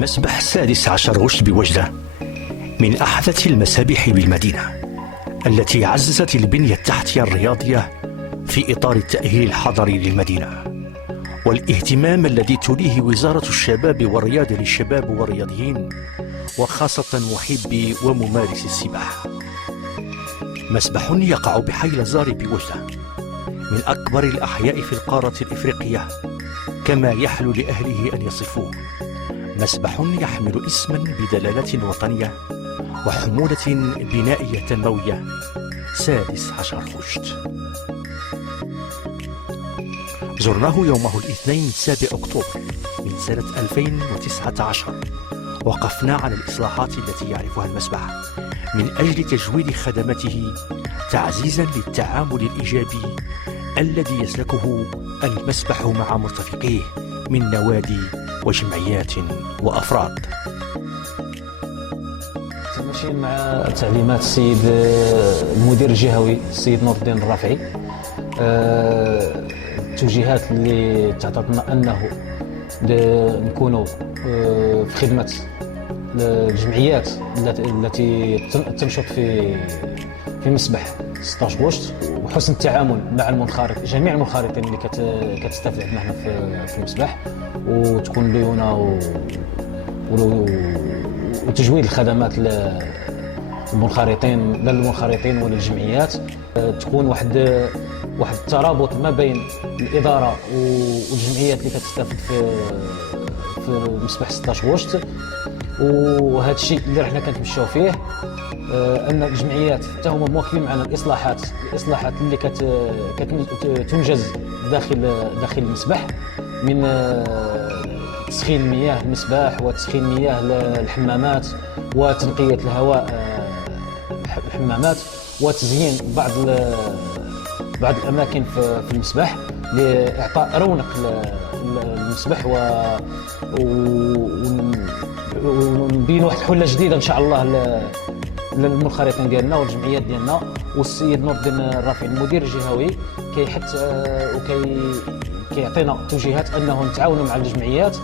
مسبح السادس عشر غشت بوجدة من أحدث المسابح بالمدينة، التي عززت البنية التحتية الرياضية في إطار التأهيل الحضري للمدينة والاهتمام الذي توليه وزارة الشباب والرياضة للشباب والرياضيين وخاصة محبي وممارسي السباحة. مسبح يقع بحي لازاري بوجدة، من أكبر الأحياء في القارة الإفريقية، كما يحلو لأهله أن يصفوه مسبح يحمل اسما بدلالة وطنية وحمولة بنائية تنموية. سادس عشر خشت. زرناه يومه الاثنين 7 أكتوبر من سنة 2019. وقفنا على الإصلاحات التي يعرفها المسبح من أجل تجويد خدماته تعزيزا للتعامل الإيجابي الذي يسلكه المسبح مع مرتفقيه من نوادي وجمعيات وأفراد. ماشيين مع تعليمات السيد المدير الجهوي السيد نور الدين الرافعي، التوجيهات اللي تعطتنا أنه نكونوا في خدمة الجمعيات التي تنشط في مسبح 16 غشت، وحسن التعامل مع المنخرط، جميع المنخرطين اللي كتستافد عندنا هنا في المسبح، وتكون ليونه وتجويد الخدمات للمنخرطين وللجمعيات. تكون واحد الترابط ما بين الإدارة والجمعيات اللي كتستافد في مسبح 16 غشت. وهذا الشيء اللي رحنا كنتمشاو فيه، ان الجمعيات حتى هما موكلين معنا الاصلاحات اللي كتنجز داخل المسبح، من تسخين مياه المسبح وتسخين مياه الحمامات وتنقية الهواء الحمامات وتزيين بعض الاماكن في المسبح لاعطاء رونق للمسبح ونبين واحد الحله جديده ان شاء الله للمنخرطين ديالنا والجمعيات ديالنا. والسيد نور الدين الرافعي المدير الجهوي كيحث كيعطينا توجيهات انه نتعاونوا مع الجمعيات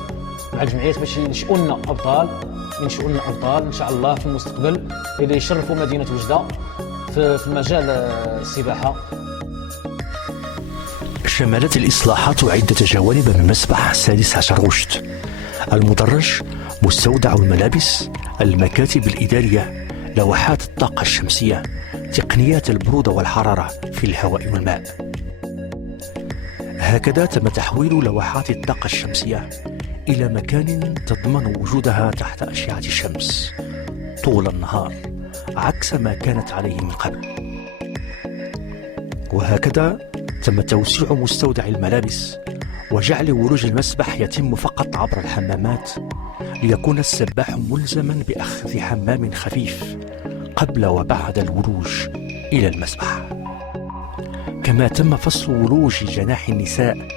باش ينشئوا لنا ابطال ان شاء الله في المستقبل اللي يشرفوا مدينه وجده في مجال السباحه. شملت الإصلاحات عدة جوانب من مسبح السادس عشر غشت: المدرج، مستودع الملابس، المكاتب الإدارية، لوحات الطاقة الشمسية، تقنيات البرودة والحرارة في الهواء والماء. هكذا تم تحويل لوحات الطاقة الشمسية إلى مكان تضمن وجودها تحت أشعة الشمس طول النهار، عكس ما كانت عليه من قبل. وهكذا تم توسيع مستودع الملابس وجعل ولوج المسبح يتم فقط عبر الحمامات، ليكون السباح ملزما بأخذ حمام خفيف قبل وبعد الولوج إلى المسبح. كما تم فصل ولوج جناح النساء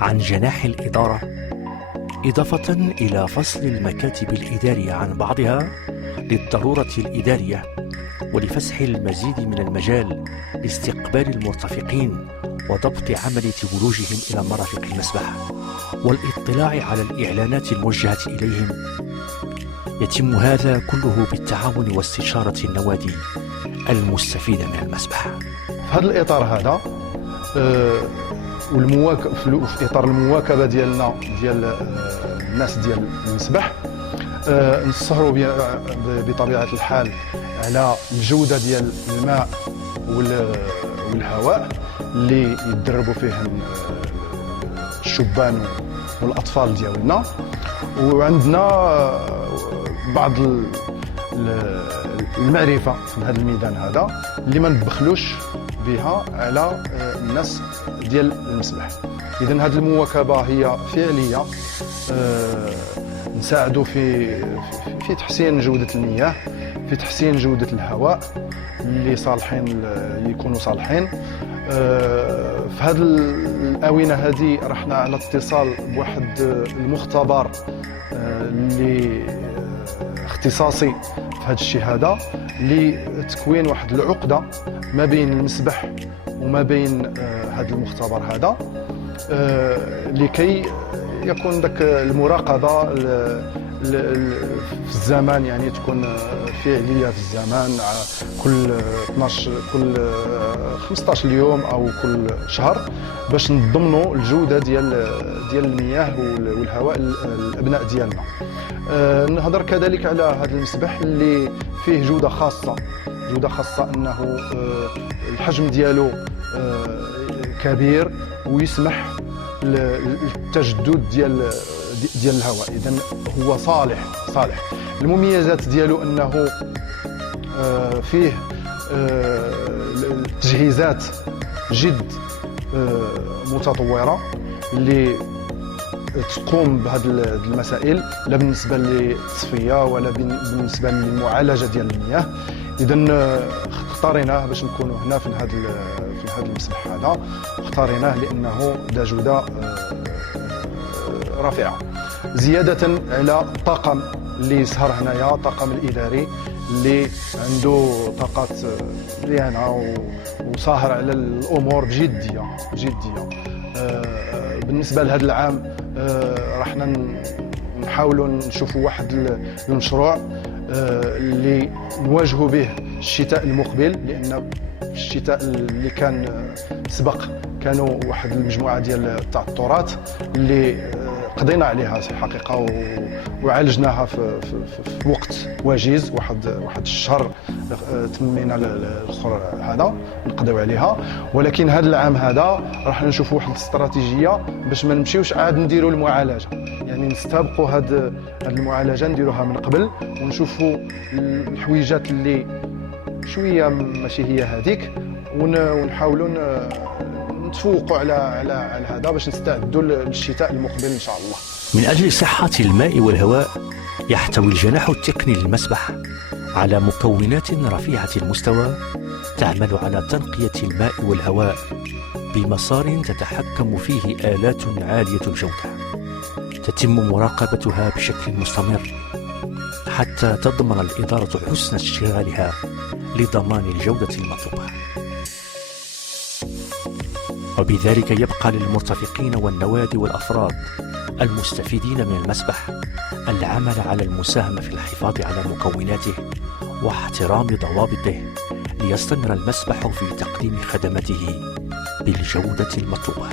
عن جناح الإدارة، إضافة إلى فصل المكاتب الإدارية عن بعضها للضرورة الإدارية، ولفسح المزيد من المجال لاستقبال المرتفقين وضبط عملية ولوجهم إلى مرافق المسبح والاطلاع على الإعلانات الموجهة إليهم. يتم هذا كله بالتعاون واستشارة النوادي المستفيدة من المسبح. في هذا الإطار هذا في إطار المواكبة ديالنا ديال الناس ديال المسبح، نسهروا بطبيعة الحال على الجودة ديال الماء والهواء اللي يتدربوا فيهم الشبان والأطفال ديالنا. وعندنا بعض المعرفة في هذا الميدان هذا اللي ما نبخلوش بها على الناس ديال المسبح. إذن هذه المواكبة هي فعلية، نساعدوا في تحسين جودة المياه، في تحسين جودة الهواء اللي يكونوا صالحين. في هذه الآونة هذه رحنا على اتصال بواحد المختبر اللي اختصاصي في هذا الشيء هذا، لتكوين واحد العقدة ما بين المسبح وما بين هذا المختبر هذا، لكي يكون ذاك المراقبة في الزمان، يعني تكون فعليه في الزمان كل 12 كل 15 يوم او كل شهر، باش نضمنوا الجوده ديال المياه والهواء الابناء ديالنا. نهضر كذلك على هذا المسبح اللي فيه جوده خاصه انه الحجم ديالو كبير ويسمح للتجدد ديال الهواء، اذا هو صالح. المميزات ديالو انه فيه تجهيزات جد متطوره اللي تقوم بهذه المسائل، لا بالنسبه للتصفيه ولا بالنسبه للمعالجه ديال المياه. اذا اختاريناه باش نكونوا هنا في هذا المسبح هذا، اختاريناه لانه ذا جوده رفيعه، زياده على الطاقم اللي سهر هنايا، الطاقم الاداري اللي عنده طاقات مزيانه وساهر على الامور بجديه. بالنسبه لهذا العام راح نحاولوا نشوفوا واحد المشروع اللي نواجهوا به الشتاء المقبل، لان الشتاء اللي كان سبق كانوا واحد المجموعه ديال التعثرات اللي قضينا عليها الحقيقه وعالجناها في وقت وجيز، واحد الشهر تمينا الاخر هذا نقضيو عليها. ولكن هذا العام هذا راح نشوفوا واحد الاستراتيجيه باش ما نمشيوش عاد نديروا المعالجه، يعني نستبقوا هذه المعالجه نديروها من قبل، ونشوفوا الحويجات اللي شويه ماشي هي هذيك، ونحاولوا نتفوقوا على هذا باش نستعدوا للشتاء المقبل ان شاء الله. من أجل صحة الماء والهواء يحتوي الجناح التقني للمسبح على مكونات رفيعة المستوى تعمل على تنقية الماء والهواء بمسار تتحكم فيه آلات عالية الجودة، تتم مراقبتها بشكل مستمر حتى تضمن الإدارة حسن اشتغالها لضمان الجودة المطلوبة. وبذلك يبقى للمرتفقين والنوادي والأفراد المستفيدين من المسبح العمل على المساهمة في الحفاظ على مكوناته واحترام ضوابطه ليستمر المسبح في تقديم خدماته بالجودة المطلوبة.